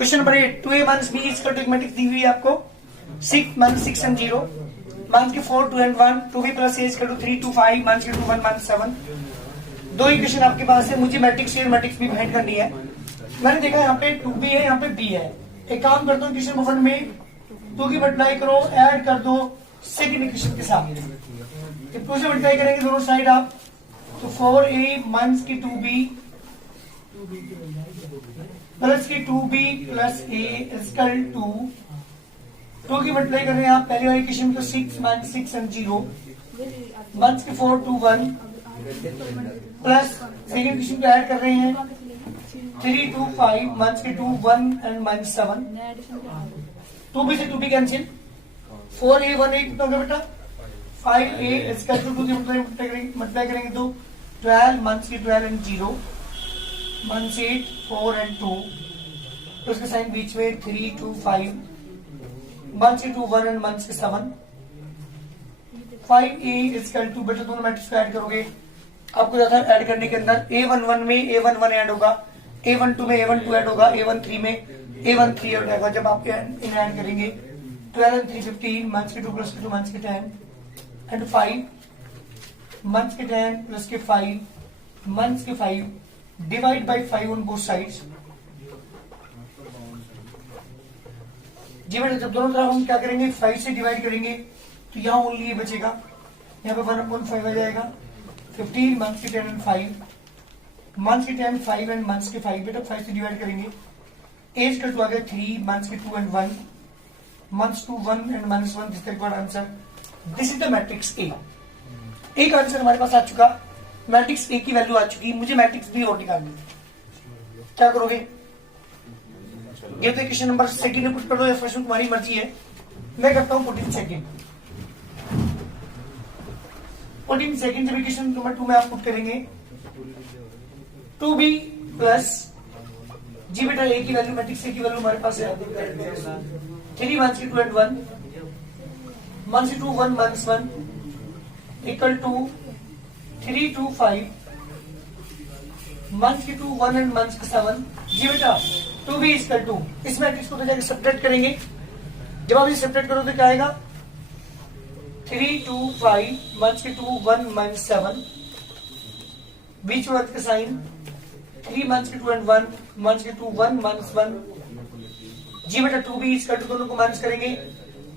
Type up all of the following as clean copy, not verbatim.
Question number 8, 2a minus b is equal to matrix दी हुई है आपको 6 माइनस 6 एंड 0 माइनस के 4 2 and 1 2b plus a is equal to 3 2 5 minus के 2 1 minus 7। दो इक्वेशन आपके पास है, मुझे मैट्रिक्स ए और मैट्रिक्स बी फाइंड करनी है। मैंने देखा यहाँ पे 2b है, यहाँ पे b है। एक काम करता हूँ, इक्वेशन नंबर 1 में 2 की मल्टीप्लाई करो, ऐड कर दो सेकंड इक्वेशन के साथ। जब 2 से मल्टीप्लाई करेंगे दोनों साइड आप, तो 4a माइनस की 2b प्लस की 2b plus a equal to 2 की मल्टीप्लाई कर रहे हैं आप पहले वाली इक्वेशन में, तो 6 माइनस 6 एंड 0 माइनस के 4 2 1 प्लस सेकंड इक्वेशन को ऐड कर रहे हैं 3 2 5 माइनस के 2 1 एंड माइनस 7। 2b से 2b कैंसिल, 4a 1a कितना होगा बेटा 5a इसका 2 की मल्टीप्लाई करेंगे तो 12 माइनस के 12 एंड 0 माइनस 8 4 एंड 2, तो उसके साइन बीच में 3 2 5 माइनस के 2 1 एंड माइनस के 7। 5a इसका 2 बेटा दोनों मैट्रिक्स को ऐड करोगे, आपको ज्यादा ऐड करने के अंदर a11 में a11 ऐड होगा, a12 में a12 ऐड होगा, a13 में a13 ऐड होगा। जब आप इन ऐड करेंगे 12 एंड 3 15 माइनस के 2 प्लस के 2 माइनस के 10 एंड 5 माइनस के 10 प्लस के 5 माइनस के 5 divide by 5 on both sides. जी बेटा जब दोनों तरफ हम क्या करेंगे 5 से डिवाइड करेंगे तो यहाँ ओनली ये बचेगा, यहाँ पे 1/5 आ जाएगा। 15 माइनस के 10 एंड 5 माइनस के 10 5 एंड माइनस के 5 बेटा 5 से डिवाइड करेंगे, एज का 2 आ गया 3 माइनस के 2 and 1 minus 2 1 and minus 1। This is answer, this is the matrix A. एक आंसर हमारे पास आ चुका, मैट्रिक्स ए की वैल्यू आ चुकी, मुझे मैट्रिक्स बी और निकालनी है। क्या करोगे, ये तो क्वेश्चन नंबर सेकंड में पुट कर दो या फर्स्ट में, तुम्हारी मर्जी है। मैं करता हूँ 14 सेकंड। 14 सेकंड जब इक्वेशन नंबर 2 में आप पुट करेंगे 2b प्लस जी बेटा ए की वैल्यू, मैट्रिक्स ए की वैल्यू हमारे पास है 3 माइनस के 2 एंड 1 माइनस के 2 1 माइनस 1 इक्वल टू 3 2 5 माइनस के 2 1 एंड माइनस के 7। जी बेटा 2b इक्वल टू, इस मैट्रिक्स को तो जाके सब्ट्रैक्ट करेंगे, जब आप इसे सब्ट्रैक्ट करोगे क्या आएगा 3 2 5 माइनस के 2 1 माइनस 7, बीच में का साइन 3 माइनस के 2 एंड 1 माइनस के 2 1 माइनस 1। जी बेटा 2b इक्वल टू, दोनों को माइनस करेंगे,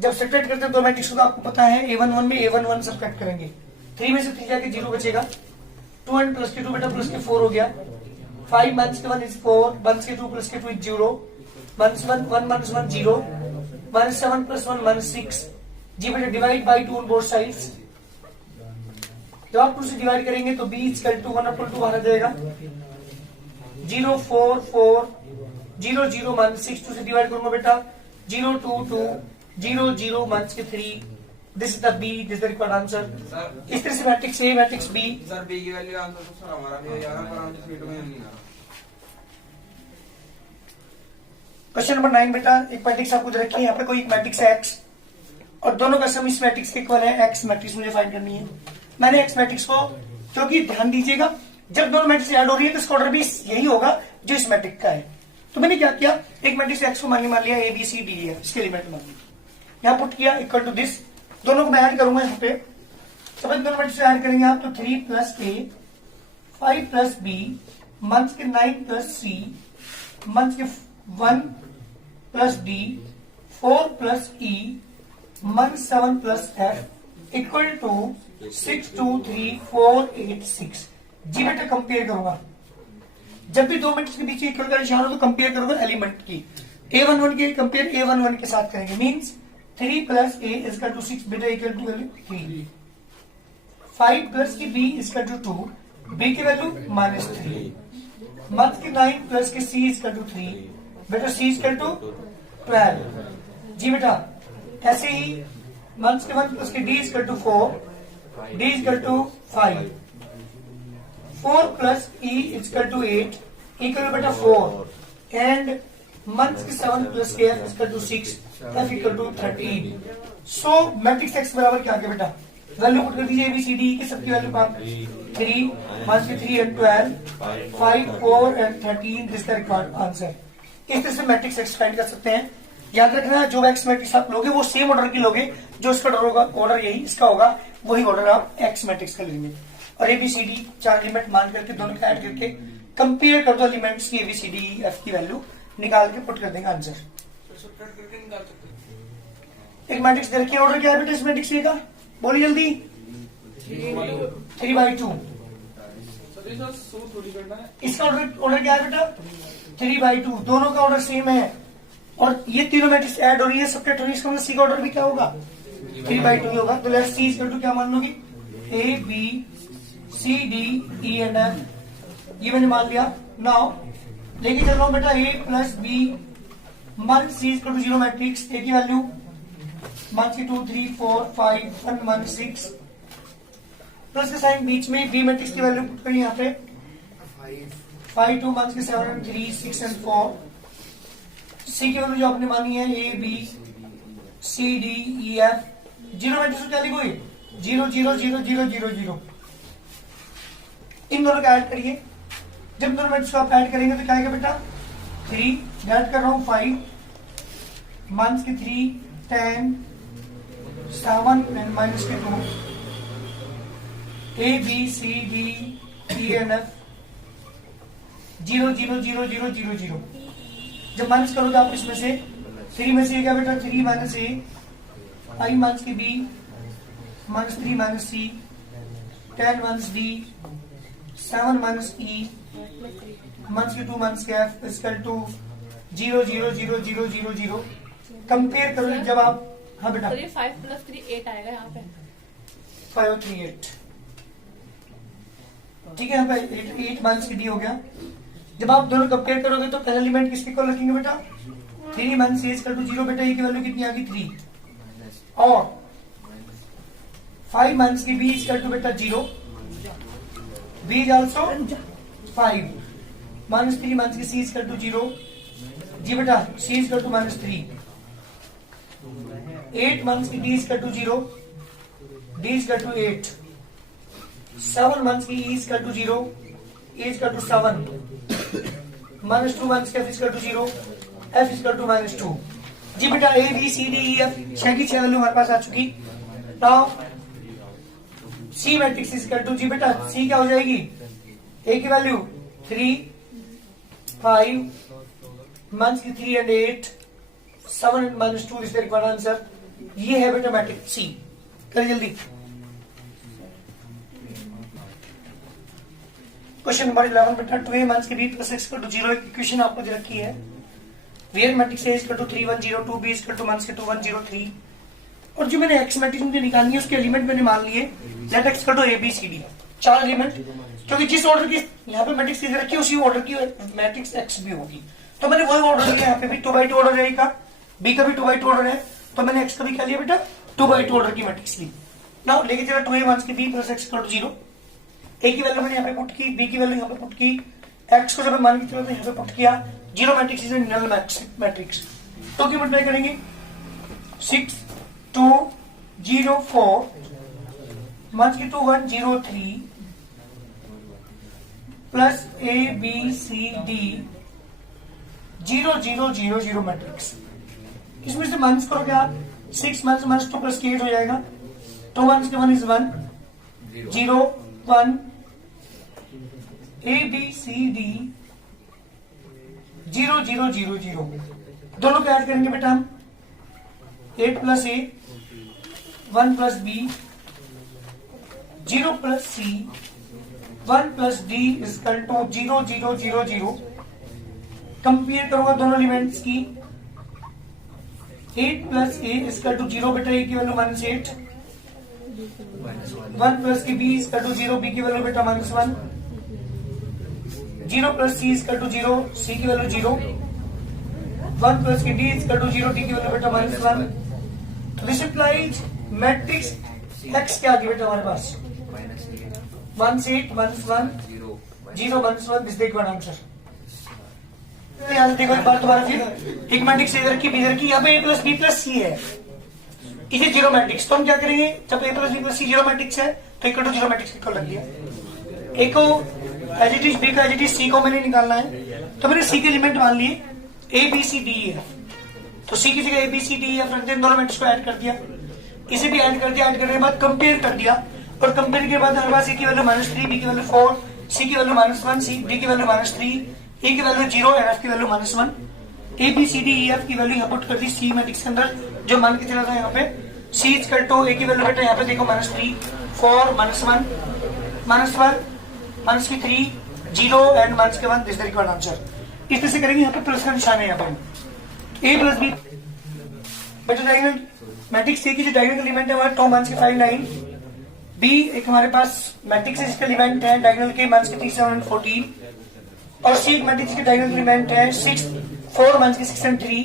जब सब्ट्रैक्ट करते हैं दो मैट्रिक्स को आपको पता है a11 में a11 सब्ट्रैक्ट करेंगे, 3 में से 3 जाके 0 बचेगा, 2 एंड प्लस के 2 बेटा प्लस के 4 हो गया, 5 माइनस के 1 इज 4 माइनस के 2 प्लस के 2 is 0 minus 1 1 minus 1 0 minus 7 plus 1 minus 6। जी बेटा divide by 2 on both sides, जब आप 2 से डिवाइड करेंगे तो b इक्वल टू 1/2 आ जाएगा, 0 4 4 0 0 माइनस 6। 2 से डिवाइड करूंगा बेटा 0 2 2 0 0 माइनस के 3। This is the B, this is the required answer. इस तरह से matrix A matrix B. Sir B की वैल्यू आंसर तो सर हमारा भी यार पर हम स्पीड में नहीं आ रहा। क्वेश्चन नंबर 9 बेटा, एक मैट्रिक्स आपको दे रखी है, यहाँ पे कोई एक मैट्रिक्स है x और दोनों का सम इस मैट्रिक्स के इक्वल है। x मैट्रिक्स मुझे फाइंड करनी है। मैंने x मैट्रिक्स को, क्योंकि ध्यान दीजिएगा जब दोनों मैट्रिक्स ऐड हो रही है तो इसका ऑर्डर भी यही होगा जो इस मैट्रिक्स का है। तो मैंने क्या किया, एक मैट्रिक्स x को मान लिया a b c d है, इसके एलिमेंट मान लिया, यहाँ पुट किया इक्वल टू दिस, दोनों को मैं ऐड करूंगा यहाँ पे। सब दोनों मैट्रिक्स ऐड करेंगे आप तो 3 plus a 5 plus b minus के 9 प्लस c माइनस के 1 plus d 4 plus e minus 7 plus f equal to 6 2 3 4 8 6। जी बेटा कंपेयर करूंगा, जब भी दो मैट्रिक्स के बीच इक्वल का निशान हो तो कंपेयर करोगे एलिमेंट की। a11 के कंपेयर a11 के साथ करेंगे, means 3 plus a equal to 6 बेटा इक्वल टू 3, 5 प्लस की b इक्वल टू 2, b की वैल्यू -3, माइनस के 9 प्लस के c इक्वल टू 3 बेटा c इक्वल टू 12। जी बेटा ऐसे ही माइनस के 1 प्लस के d equal to 4, d equal to 5, 4 plus e equal to 8 equal बेटा 4 एंड माइनस के 7 प्लस के f equal to 6 f equal to 13। So matrix x बराबर क्या आ गया बेटा, वैल्यू पुट कर दीजिए ABCD की, सबकी वैल्यू आप 3 माइनस के 3 and 12 5 4 and 13। This the required answer. इस तरह से मैट्रिक्स एक्स फाइंड कर सकते हैं। याद रखना जो एक्स मैट्रिक्स आप लोगे वो सेम ऑर्डर की लोगे, जो इसका ऑर्डर यही इसका होगा वही ऑर्डर आप एक्स मैट्रिक्स का लेंगे। और एबीसीडी 4 एलिमेंट मान करके दोनों का ऐड करके कंपेयर कर दो एलिमेंट्स की एबीसीडी एफ की वैल्यू निकाल के पुट कर देंगे आंसर। सब्ट्रैक्ट करके निकाल सकते हैं। एक मैट्रिक्स दे रखी है, ऑर्डर क्या है बेटा इस मैट्रिक्स का, बोली जल्दी। 3/2। सर ये सो थोड़ी करना है। इसका ऑर्डर क्या है बेटा 3/2, दोनों का ऑर्डर सेम है और ये तीनों मैट्रिक्स ऐड हो रही है, सब्ट्रैक्ट हो रही है, इसका मतलब सी का ऑर्डर भी क्या होगा 3/2 होगा। तो लेट्स सी इक्वल टू क्या मान लोगी, A B C D E and F, ये मैंने मान लिया। नाउ लेके चल रहा हूं बेटा ए प्लस बी मान सी इक्वल टू 0 मैट्रिक्स, ए की वैल्यू 1 2 3 4 5 1 1 6 प्लस के साइन बीच में बी मैट्रिक्स की वैल्यू पुट करी यहाँ पे 5 2 1 7 3 6 एंड 4। सी की वैल्यू जो आपने मानी है A B C D E F, 0 matrix को क्या लिखोगे 0 0 0 0 0 0। इन दोनों का ऐड करिए, जब दोनों मैट्रिक्स को आप ऐड करेंगे तो क्या आएगा बेटा 3 ऐड कर रहा हूं 5 माइनस के 3 10 7 एंड माइनस के 2 A B C D E and F 0 0 0 0 0 0। जब माइनस करोगे आप इसमें से 3 में से क्या बेटा 3 माइनस ए आई माइनस के बी माइनस 3 माइनस सी 10 minus D 7 minus E minus के 2 माइनस के एफ इक्वल टू 0 0 0 0 0 0। कंपेयर करोगे जब आप, हाँ बेटा तो ये 5 + 3 8 आएगा यहाँ पे 5 और 3 8, ठीक है। यहाँ पे 8 माइनस के डी हो गया। जब आप दोनों कंपेयर करोगे तो पहला एलिमेंट किसके इक्वल रखेंगे बेटा 3 माइनस ए इक्वल टू 0। बेटा ए की वैल्यू कितनी आ गई 3 और 5 माइनस की बी इक्वल टू बेटा 0, b is also 5 minus 3 minus की सी इक्वल टू 0, जी बेटा सी इक्वल टू -3। 8 माइनस की d equal to 0, d equal to 8। 7 minus की e equal to 0, a equal to 7। -2 minus का f equal to 0, f equal to -2। जी बेटा a B C D E f 6 की 6 value हमारे पास आ चुकी। Now C matrix equal to, जी बेटा सी क्या हो जाएगी ए की वैल्यू 3 5 माइनस की 3 and 8 7 and -2 is the required answer. ये है बेटा मैट्रिक्स सी। करिए जल्दी क्वेश्चन नंबर 11 बेटा 2a माइनस के b plus x equal to 0 एक इक्वेशन आपको दे रखी है। Where matrix a equal to 3 1 0 2 b equal to minus के 2 1 0 3 और जो मैंने x मैट्रिक्स मुझे निकालनी है उसके एलिमेंट मैंने मान लिए let x equal to a b c d 4 element, क्योंकि जिस ऑर्डर की यहाँ पे मैट्रिक्स दे रखी है उसी ऑर्डर की मैट्रिक्स x भी होगी। तो मैंने वही ऑर्डर लिया, यहाँ पे भी 2/2 ऑर्डर रहेगा, b का भी 2/2 ऑर्डर है, तो मैंने x का भी क्या लिया बेटा 2/2 ऑर्डर की मैट्रिक्स ली। नाउ लेके चला 2a माइनस के b plus x equal to 0। A की वैल्यू मैंने यहाँ पे पुट की, बी की वैल्यू यहाँ पे पुट की, एक्स को जब मैं मान के चला तो यहाँ पे पुट किया। 0 मैट्रिक्स इज नल मैट्रिक्स, तो क्या मल्टीप्लाई करेंगे 6 2 0 4 माइनस के 2 1 0 3 plus A B C D 0 0 0 0 matrix. इसमें से माइनस करोगे आप 6 माइनस 2 प्लस 8 हो जाएगा। 2 minus 1 is 1 0 1 A B C D 0 0 0 0। दोनों को ऐड करेंगे बेटा हम 8 plus A 1 plus B 0 plus C 1 plus D equal to 0 0 0 0। Compare करूंगा दोनों एलिमेंट्स की 8 प्लस ए इक्वल टू 0। बेटा ए की वैल्यू -8, 1 प्लस की बी इक्वल टू 0, बी की वैल्यू बेटा -1, 0 प्लस सी इक्वल टू 0, सी की वैल्यू 0, 1 प्लस की डी इक्वल टू 0, डी की वैल्यू बेटा -1। दिस इंप्लाइज मैट्रिक्स एक्स क्या आ गया बेटा हमारे पास 1 से 8 1 0 1 दिस द आंसर। याद देखो एक बार दोबारा फिर एक मैट्रिक्स इधर की बी इधर की, यहाँ पे ए प्लस बी प्लस सी है, इसे 0 मैट्रिक्स। तो हम क्या करेंगे जब ए प्लस बी प्लस सी 0 मैट्रिक्स है तो इक्वल टू 0 मैट्रिक्स इक्वल रख दिया। ए को एज इट इज, बी का एज इट इज, सी को मैंने निकालना है तो मैंने सी के एलिमेंट मान लिए A B C D E F, तो सी की जगह A B C D E F रख दिया, दोनों मैट्रिक्स को ऐड कर दिया, इसे भी ऐड कर दिया, ऐड करने के बाद कंपेयर कर दिया, और कंपेयर के बाद हमारे पास ए की वैल्यू -3, बी की वैल्यू 4, सी की वैल्यू -1, सी डी की वैल्यू -3, ए की वैल्यू 0 और एफ की value -1, A B C D E F की वैल्यू यहाँ पुट कर दी सी मैट्रिक्स के अंदर, जो मान के चला था यहाँ पे सी इक्वल टू ए की वैल्यू बेटा यहाँ पे देखो -3, 4, -1, -3, 0 and -1, this the required answer. इस तरह से करेंगे, यहाँ पे प्लस का निशान है, यहाँ पे ए प्लस बी बेटा डायगोनल मैट्रिक्स ए की जो डायगोनल एलिमेंट है हमारे 2 माइनस के 5, 9, बी एक हमारे पास मैट्रिक्स इसका एलिमेंट है डायगोनल के माइनस के 3, 7 एंड 14, और सी एक मैट्रिक्स के डायगोनल एलिमेंट है 6, 4 माइनस के 6 एंड 3।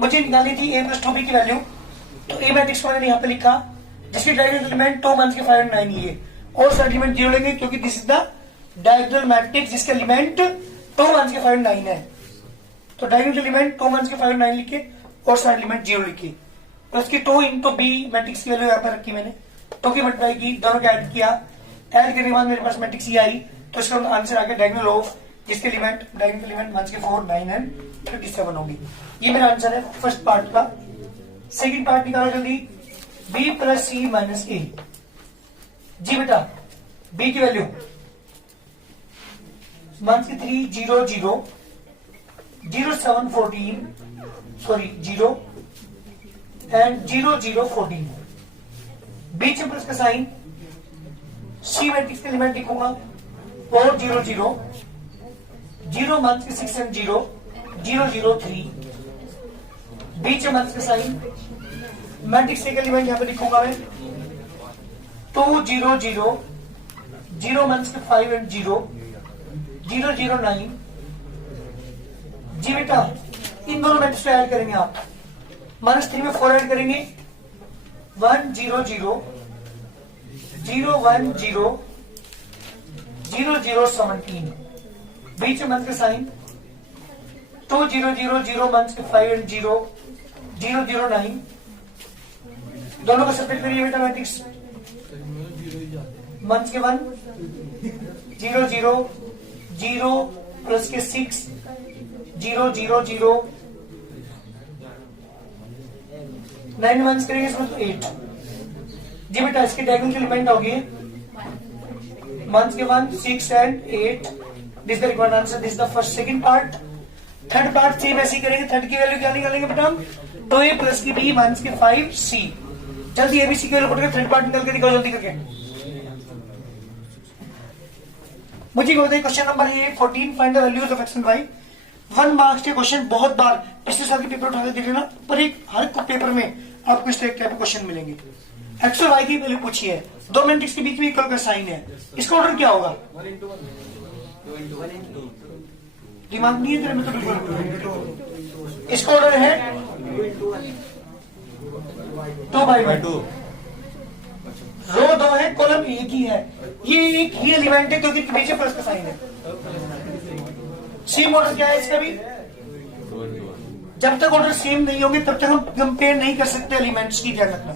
मुझे निकालनी थी a प्लस 2b की वैल्यू, तो ए मैट्रिक्स को मैंने यहाँ पे लिखा जिसके डायगोनल एलिमेंट 2 माइनस के 5 एंड 9 ये, और सारे एलिमेंट 0 लेंगे क्योंकि this is the diagonal matrix जिसके एलिमेंट 2 माइनस के 5 एंड 9 है। तो डायगोनल एलिमेंट 2 माइनस के 5 एंड 9 लिखे और सारे एलिमेंट 0 लिखे, तो उसकी 2 इंटू बी मैट्रिक्स की वैल्यू यहाँ पर रखी मैंने, 2 की मल्टीप्लाई की, दोनों को ऐड किया, ऐड करने के बाद मेरे पास मैट्रिक्स ये आई, तो इसका आंसर आ गया डायगोनल ऑफ जिसके डायगोनल एलिमेंट 1 के 4, 9 एंड 37 होगी। ये मेरा आंसर है फर्स्ट पार्ट का। सेकंड पार्ट निकालो जल्दी, b प्लस सी माइनस ए। जी बेटा b की वैल्यू 1 के 3, 0, 0, 0, 7, 14, सॉरी 0 एंड 0, 0, 14, बीच में प्लस का साइन, सी मैट्रिक्स के एलिमेंट लिखूंगा 4, 0, 0, 0 माइनस के 6 एंड 0, 0, 0, 3, बीच में माइनस का साइन, मैट्रिक्स के एलिमेंट यहाँ पे लिखूंगा मैं 2, 0, 0, 0 माइनस के 5 एंड 0, 0, 0, 9। जी बेटा इन दोनों मैट्रिक्स को ऐड करेंगे आप, -3 में 4 ऐड करेंगे, 1, 0, 0, 0, 1, 0, 0, 0, 17, बीच में मंथ का साइन, 2, 0, 0, 0 मंथ के 5 एंड 0, 0, 0, 9, दोनों को सेपरेट करिए बेटा मैट्रिक्स, मंथ के 1, 0, 0, 0 प्लस के 6, 0, 0, 0, 9 मंथ्स करेंगे इसमें तो 8। जी बेटा इसके डायगोनल एलिमेंट हो गए मंथ्स के 1, 6 and 8, this the required answer, this the first. Second part, third part same ऐसे ही करेंगे। थर्ड की वैल्यू क्या निकालेंगे बेटा हम, 2a प्लस की b माइनस के 5c। जल्दी एबीसी की वैल्यू पुट कर थर्ड पार्ट निकल के दिखाओ जल्दी करके। मुझे बताइए question number 14, find the values of x and y। 1 marks के क्वेश्चन बहुत बार पिछले साल के पेपर उठा के देख लेना, पर एक हर पेपर में आपको इस टाइप के क्वेश्चन मिलेंगे। एक्स और वाई की वैल्यू पूछी है, दो मैट्रिक्स के बीच में इक्वल का साइन है, इसका ऑर्डर क्या होगा? दिमाग नहीं है तेरे में तो बिल्कुल। इसका ऑर्डर है 2/2, रो 2 है, कॉलम एक ही है, ये एक ही एलिमेंट है क्योंकि बीच में प्लस का साइन है। सेम ऑर्डर क्या है इसका भी, जब तक ऑर्डर सेम नहीं होंगे तब तक हम कंपेयर नहीं कर सकते एलिमेंट्स की, ध्यान रखना।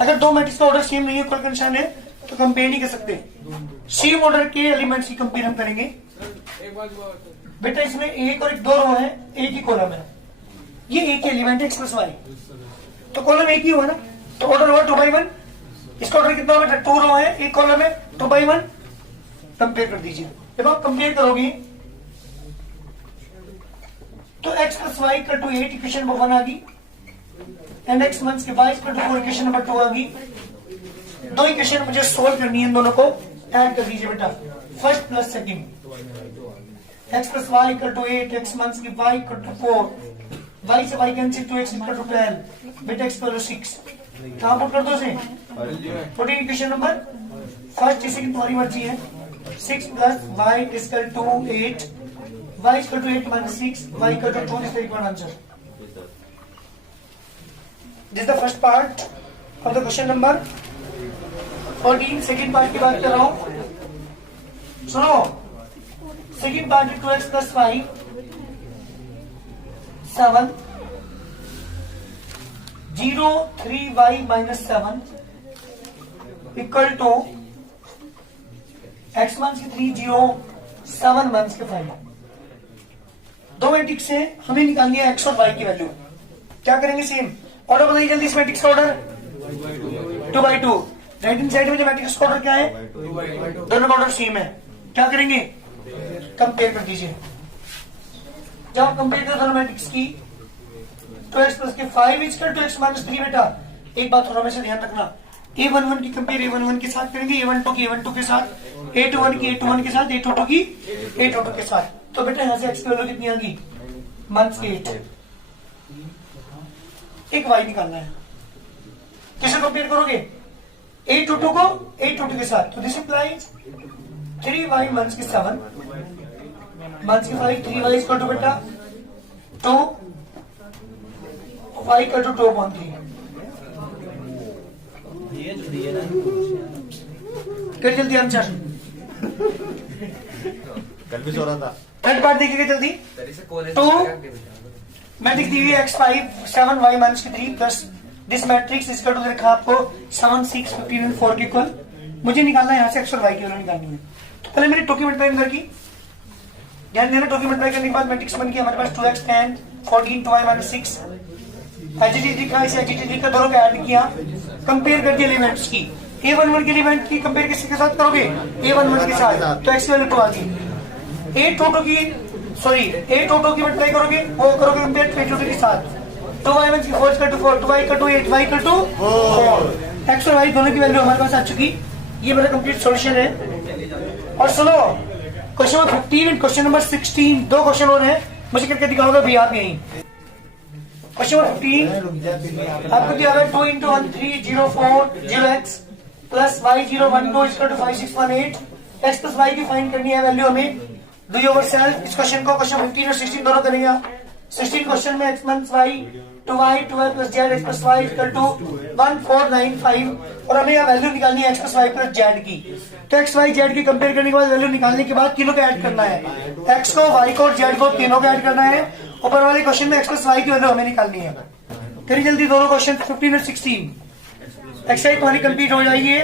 अगर दो मैट्रिक्स का ऑर्डर सेम नहीं है, इक्वल कंडीशन है, तो कंपेयर नहीं कर सकते। सेम ऑर्डर के एलिमेंट्स की कंपेयर हम करेंगे। बेटा इसमें एक और 2 रो है, एक ही कॉलम है, ये एक एलिमेंट है x प्लस वाई, तो कॉलम एक ही हुआ ना, तो ऑर्डर हुआ 2/1। इसका ऑर्डर कितना होगा? 2 रो है, एक कॉलम है, 2/1। कंपेयर कर दीजिए। जब आप कंपेयर करोगे तो x plus Y equal to 8 equation number 1 आ गई, एंड x माइनस के y equal to 4 equation number 2 आ गई। दो इक्वेशन मुझे सोल्व करनी है, इन दोनों को ऐड कर दीजिए बेटा, first plus second. x plus Y equal to 8, x minus के y इक्वल टू 4, y से y cancel, 2x equal to 12, बेटा x इक्वल टू 6। कहां पुट कर दो इसे? Putting equation number first, second तुम्हारी मर्जी है। 6 plus y equal to 8, y equal to 8 minus 6, y equal to 2, this is answer. This is the first part of the question number 14। Second part की बात कर रहा हूं, सुनो। सेकंड पार्ट है 2x plus y 7, 0, 3y minus 7 equal to x minus के 3, 0, 7 minus के 5। दो मैट्रिक्स है, हमें निकालनी है एक्स और वाई की वैल्यू। क्या करेंगे? सेम ऑर्डर बताइए जल्दी इस मैट्रिक्स का order 2x2। Right hand side में जो मैट्रिक्स का ऑर्डर क्या है? दोनों का ऑर्डर सेम है। क्या करेंगे? कंपेयर कर दीजिए। जब आप कंपेयर करें दोनों मैट्रिक्स की 2x प्लस के 5 इक्वल टू x माइनस 3। बेटा एक बात थोड़ा हमेशा ध्यान रखना, a11 की कंपेयर a11 के साथ करेंगे, a12 की a12 के साथ, a21 की a21 के साथ, a22 की a22 के साथ। तो बेटा यहाँ से x की वैल्यू कितनी आ गई? -8। एक y निकालना है, किसे कंपेयर करोगे? a22 को a22 के साथ। तो दिस इंप्लाइज 3y माइनस के 7 माइनस के 5, 3y इक्वल टू बेटा 2, y इक्वल टू 2/3। कर जल्दी आंसर। कल भी सो रहा था। थर्ड पार्ट देखिएगा जल्दी। तो मैट्रिक्स दी हुई है x5 7 y माइनस के 3 प्लस दिस मैट्रिक्स इसका टू देखा आपको 7 6 15 और 4 के इक्वल। मुझे निकालना है यहाँ से x और y की वैल्यू निकालनी है। तो पहले मेरी टोकी मल्टीप्लाई अंदर की ध्यान देना। टोकी मल्टीप्लाई करने के बाद मैट्रिक्स बन गया हमारे पास 2x 10 14 2y माइनस 6। एजिटी लिखा, इसे एजिटी लिखा, दोनों को ऐड किया, कंपेयर कर दिया एलिमेंट्स की। a11 के एलिमेंट की कंपेयर किसके साथ करोगे? a11 के साथ। तो x वैल्यू 2 आ गई। a22 की मल्टीप्लाई करोगे, वो करोगे कंपेयर a22 के साथ। 2y की 4 equal to 4, 2y equal to 8, y equal to 4। x और y दोनों की वैल्यू हमारे पास आ चुकी। ये मेरा कंप्लीट सॉल्यूशन है। और सुनो, question number 15 and question number 16 दो क्वेश्चन और हैं, मुझे करके दिखाओगे भैया आप यहीं। क्वेश्चन नंबर 15 आपको दिया है 2 into 1 3 0 4 0x plus y 0 1 2 equal to 5 6 1 8। x plus y की फाइंड करनी है वैल्यू हमें। डू योर सेल्फ इस क्वेश्चन को क्वेश्चन 15 और 16 दोनों करेंगे। 16 क्वेश्चन में x minus y 2y 2y plus z x plus y equal to 1495 और हमें यहाँ वैल्यू निकालनी है x plus y plus z की। तो x y z की कंपेयर करने के बाद वैल्यू निकालने के बाद तीनों को ऐड करना है। x को y को और z को तीनों को ऐड करना है। ऊपर वाले क्वेश्चन में x प्लस y की वैल्यू हमें निकालनी है। करिए जल्दी दोनों क्वेश्चन 15 और 16। एक्सरसाइज तुम्हारी कंप्लीट हो जाएगी।